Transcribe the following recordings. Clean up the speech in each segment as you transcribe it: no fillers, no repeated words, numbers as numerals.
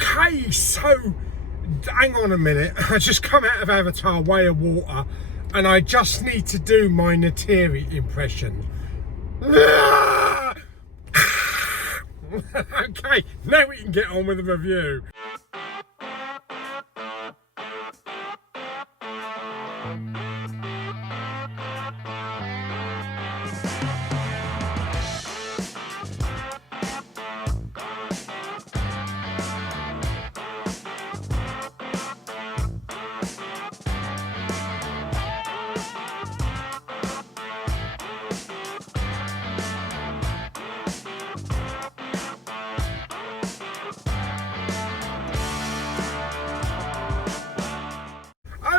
Okay, so hang on a minute. I just come out of Avatar Way of Water and I just need to do my Neytiri impression. Okay, now we can get on with the review.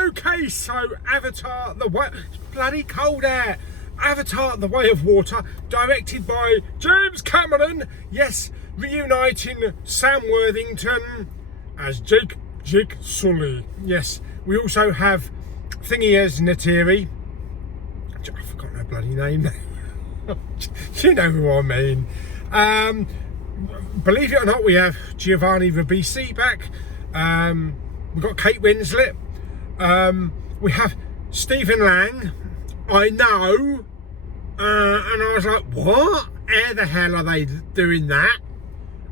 Okay, so Avatar, it's bloody cold out. Avatar, The Way of Water, directed by James Cameron. Yes, reuniting Sam Worthington as Jake Sully. Yes, we also have Thingy as Neytiri. I forgot her bloody name. You know who I mean. Believe it or not, we have Giovanni Ribisi back. We've got Kate Winslet. We have Stephen Lang. I know. And I was like, what? How the hell are they doing that?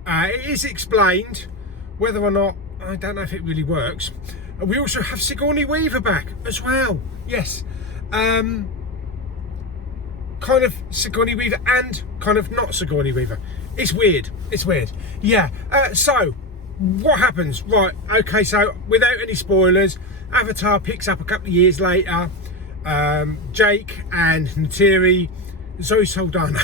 It is explained. Whether or not, I don't know if it really works. We also have Sigourney Weaver back as well. Yes. Kind of Sigourney Weaver and kind of not Sigourney Weaver. It's weird. It's weird. Yeah. So, what happens? Right. Okay, so without any spoilers, Avatar picks up a couple of years later. Jake and Neytiri, Zoe Saldana.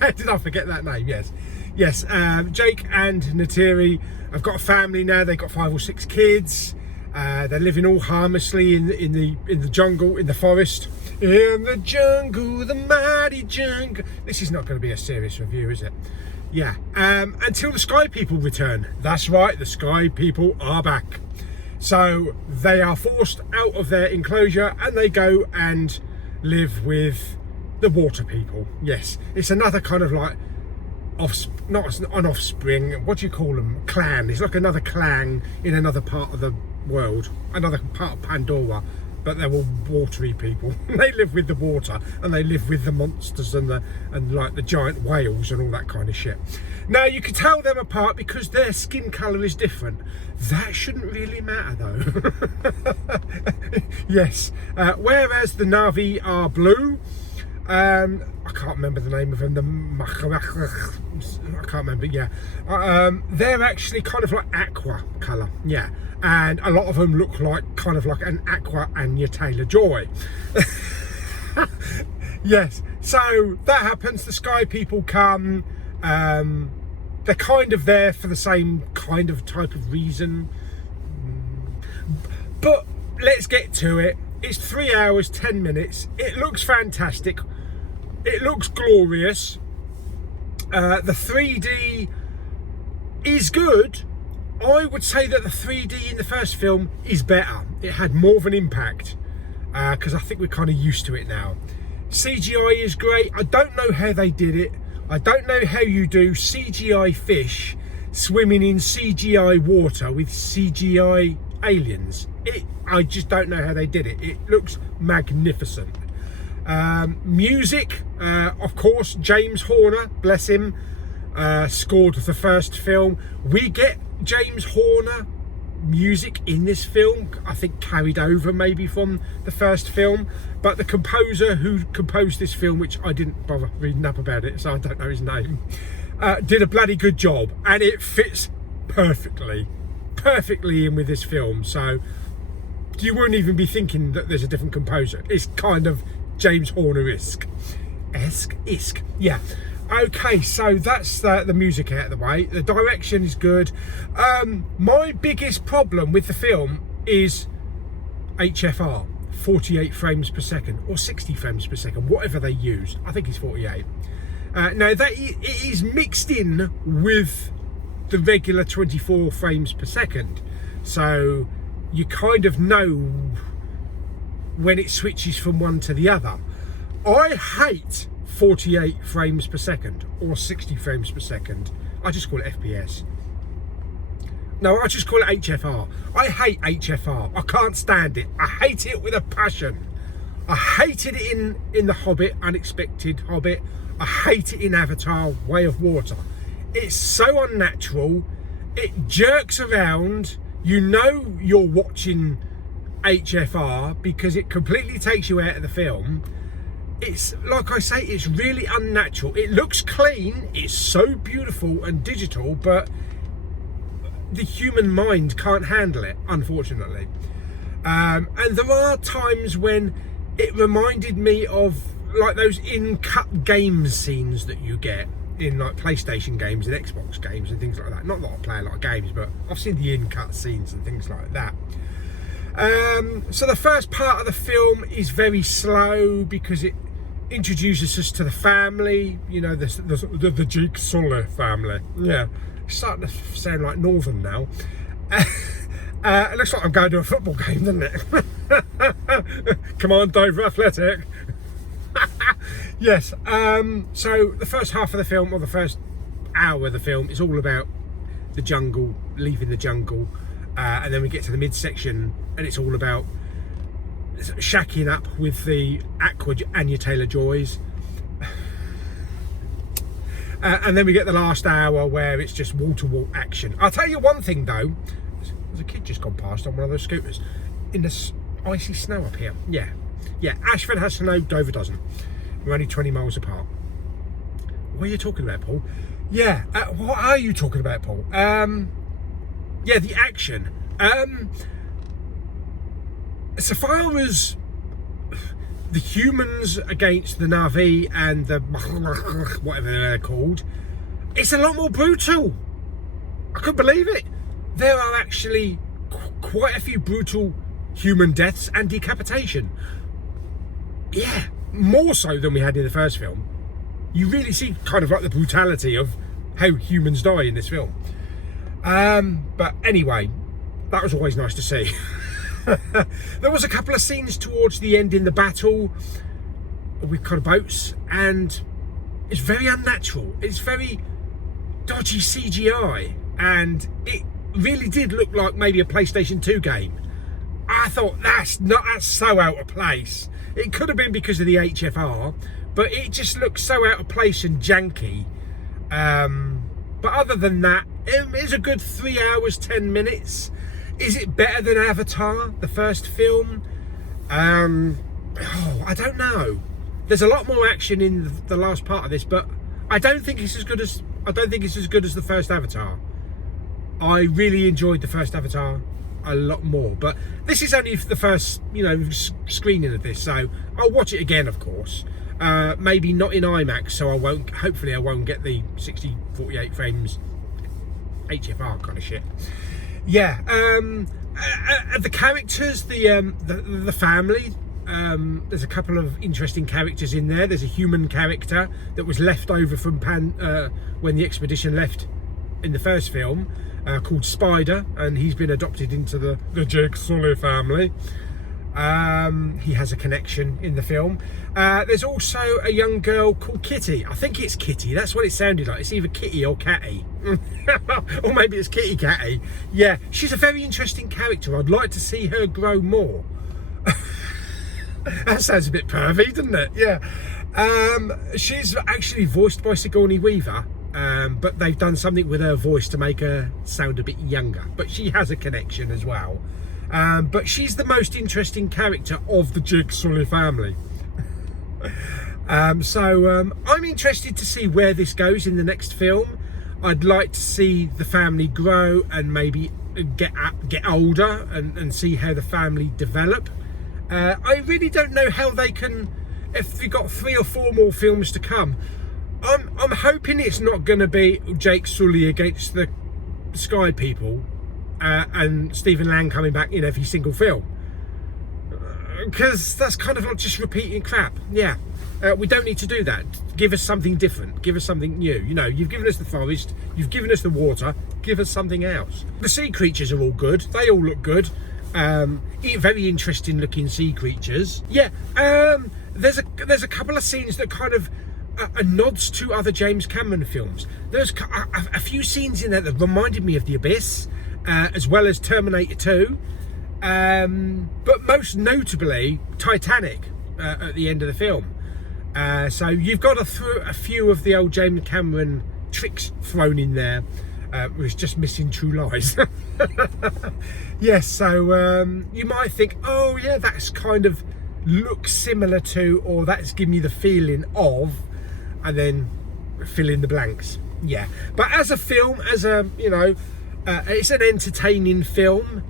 How did I forget that name? Yes. Jake and Neytiri have got a family now. They've got 5 or 6 kids. They're living all harmlessly in the jungle, in the forest. In the jungle, the mighty jungle. This is not going to be a serious review, is it? Yeah. Until the Sky People return. That's right, the Sky People are back. So they are forced out of their enclosure and they go and live with the water people. Yes, it's another kind of like not an offspring, what do you call them? Clan. It's like another clan in another part of the world, another part of Pandora, but they're all watery people. They live with the water and they live with the monsters and like the giant whales and all that kind of shit. Now you can tell them apart because their skin colour is different. That shouldn't really matter though. Yes, whereas the Na'vi are blue. I can't remember the name of them. I can't remember. Yeah, they're actually kind of like aqua colour. Yeah, and a lot of them look like kind of like an Aqua Anya Taylor-Joy. Yes, so that happens. The Sky People come. They're kind of there for the same kind of type of reason. But let's get to it. It's 3 hours, 10 minutes. It looks fantastic. It looks glorious. The 3D is good. I would say that the 3D in the first film is better. It had more of an impact because I think we're kind of used to it now. CGI is great. I don't know how they did it. I don't know how you do CGI fish swimming in CGI water with CGI aliens. I just don't know how they did it. It looks magnificent. Music, of course, James Horner, bless him, scored the first film. We get James Horner music in this film, I think carried over maybe from the first film, but the composer who composed this film, which I didn't bother reading up about it, so I don't know his name, did a bloody good job, and it fits perfectly in with this film. So you won't even be thinking that there's a different composer. It's kind of James Horner-esque. Yeah. Okay, so that's the music out of the way. The direction is good. My biggest problem with the film is HFR, 48 frames per second or 60 frames per second, whatever they use. I think it's 48. Now that it is mixed in with the regular 24 frames per second, so you kind of know when it switches from one to the other. I hate 48 frames per second or 60 frames per second. I just call it FPS. No, I just call it HFR. I hate HFR. I can't stand it. I hate it with a passion. I hated it in The Hobbit, Unexpected Hobbit. I hate it in Avatar, Way of Water. It's so unnatural. It jerks around. You know you're watching HFR because it completely takes you out of the film. It's, like I say, it's really unnatural. It looks clean. It's so beautiful and digital, but the human mind can't handle it, unfortunately. And there are times when it reminded me of like those in-cut game scenes that you get in like PlayStation games and Xbox games and things like that. Not that I play a lot of games, but I've seen the in-cut scenes and things like that. So the first part of the film is very slow because it introduces us to the family, you know, the Jake Sully family. Yeah, it's starting to sound like Northern now. It looks like I'm going to a football game, doesn't it? Come on, Dover Athletic. Yes, so the first half of the film, or the first hour of the film, is all about the jungle, leaving the jungle, and then we get to the midsection and it's all about shacking up with the Aqua Anya Taylor-Joys. And then we get the last hour where it's just wall-to-wall action. I'll tell you one thing though, there's a kid just gone past on one of those scooters in the icy snow up here. Yeah, Ashford has snow, Dover doesn't. We're only 20 miles apart. What are you talking about, Paul? Yeah, what are you talking about, Paul? Yeah, the action. So far as the humans against the Na'vi and the whatever they're called, it's a lot more brutal. I couldn't believe it. There are actually quite a few brutal human deaths and decapitation. Yeah, more so than we had in the first film. You really see kind of like the brutality of how humans die in this film. But anyway, that was always nice to see. There was a couple of scenes towards the end in the battle with kind of boats, and it's very unnatural. It's very dodgy CGI, and it really did look like maybe a PlayStation 2 game. I thought that's so out of place. It could have been because of the HFR, but it just looks so out of place and janky. But other than that, it's a good 3 hours, 10 minutes. Is it better than Avatar, the first film? I don't know. There's a lot more action in the last part of this, but I don't think it's as good as the first Avatar. I really enjoyed the first Avatar a lot more, but this is only the first, you know, screening of this, so I'll watch it again, of course. Maybe not in IMAX, so hopefully I won't get the 60-48 frames HFR kind of shit. Yeah, the characters, the family, there's a couple of interesting characters in there. There's a human character that was left over from when the expedition left in the first film, called Spider, and he's been adopted into the Jake Sully family. He has a connection in the film. There's also a young girl called Kitty. I think it's Kitty. That's what it sounded like. It's either Kitty or Catty. Or maybe it's Kitty Catty. Yeah, she's a very interesting character. I'd like to see her grow more. That sounds a bit pervy, doesn't it? Yeah. She's actually voiced by Sigourney Weaver. But they've done something with her voice to make her sound a bit younger. But she has a connection as well. But she's the most interesting character of the Jake Sully family. So I'm interested to see where this goes in the next film. I'd like to see the family grow and maybe get older and see how the family develop. I really don't know how they can, if we've got 3 or 4 more films to come. I'm hoping it's not going to be Jake Sully against the Sky people and Stephen Lang coming back in every single film, because that's kind of like just repeating crap. Yeah, we don't need to do that. Give us something different, give us something new. You know, you've given us the forest, you've given us the water, give us something else. The sea creatures are all good, they all look good. Very interesting looking sea creatures. Yeah, there's a couple of scenes that kind of nods to other James Cameron films. There's a few scenes in there that reminded me of The Abyss. as well as Terminator 2, but most notably Titanic at the end of the film. So you've got a few of the old James Cameron tricks thrown in there. Was just missing True Lies. Yes, so you might think, oh yeah, that's kind of looks similar to, or that's giving me the feeling of, and then fill in the blanks. Yeah, but as a film, as a, you know, it's an entertaining film.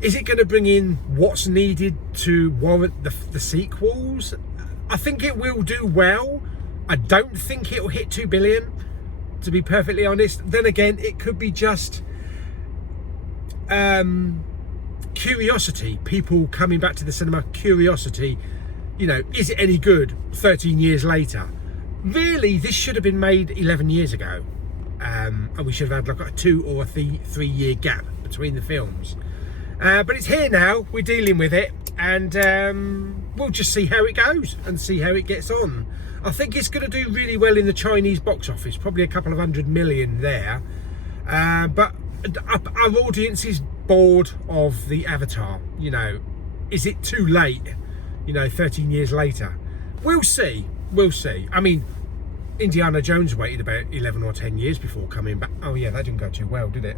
Is it going to bring in what's needed to warrant the sequels? I think it will do well. I don't think it'll hit 2 billion, to be perfectly honest. Then again, it could be just curiosity, people coming back to the cinema, curiosity, you know, is it any good 13 years later? Really, this should have been made 11 years ago, and we should have had like a 2 or 3 year gap between the films, but it's here now, we're dealing with it, and we'll just see how it goes and see how it gets on. I think it's going to do really well in the Chinese box office, probably a couple of 100 million there, but our audience is bored of the Avatar. You know, is it too late, you know, 13 years later? We'll see, we'll see. I mean, Indiana Jones waited about 11 or 10 years before coming back. Oh yeah, that didn't go too well, did it?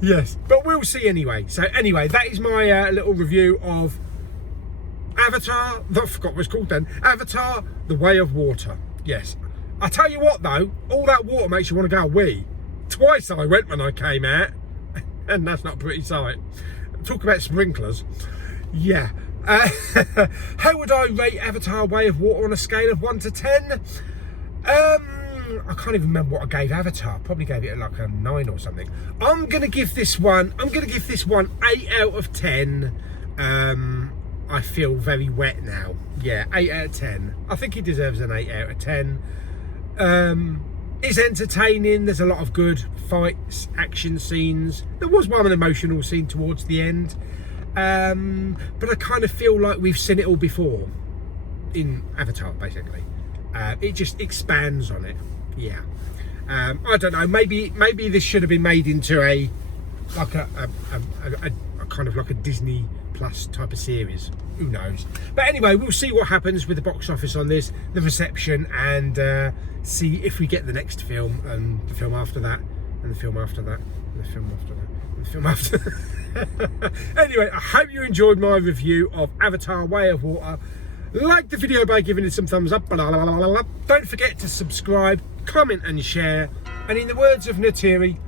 Yes, but we'll see anyway. So anyway, that is my little review of Avatar, I forgot what it's called then, Avatar, The Way of Water. Yes, I tell you what though, all that water makes you want to go wee. Twice I went when I came out, and that's not a pretty sight. Talk about sprinklers. Yeah. How would I rate Avatar Way of Water on a scale of 1 to 10? I can't even remember what I gave Avatar. Probably gave it like a 9 or something. I'm gonna give this one 8 out of 10. I feel very wet now. Yeah, 8 out of 10. I think he deserves an 8 out of 10. It's entertaining. There's a lot of good fights, action scenes. There was one emotional scene towards the end, but I kind of feel like we've seen it all before in Avatar, basically. It just expands on it. Yeah. I don't know, maybe this should have been made into a kind of like a Disney Plus type of series. Who knows? But anyway, we'll see what happens with the box office on this, the reception, and see if we get the next film, and the film after that, and the film after that, and the film after that, and the film after that. Anyway, I hope you enjoyed my review of Avatar Way of Water. Like the video by giving it some thumbs up. Don't forget to subscribe, comment and share. And in the words of Natiri,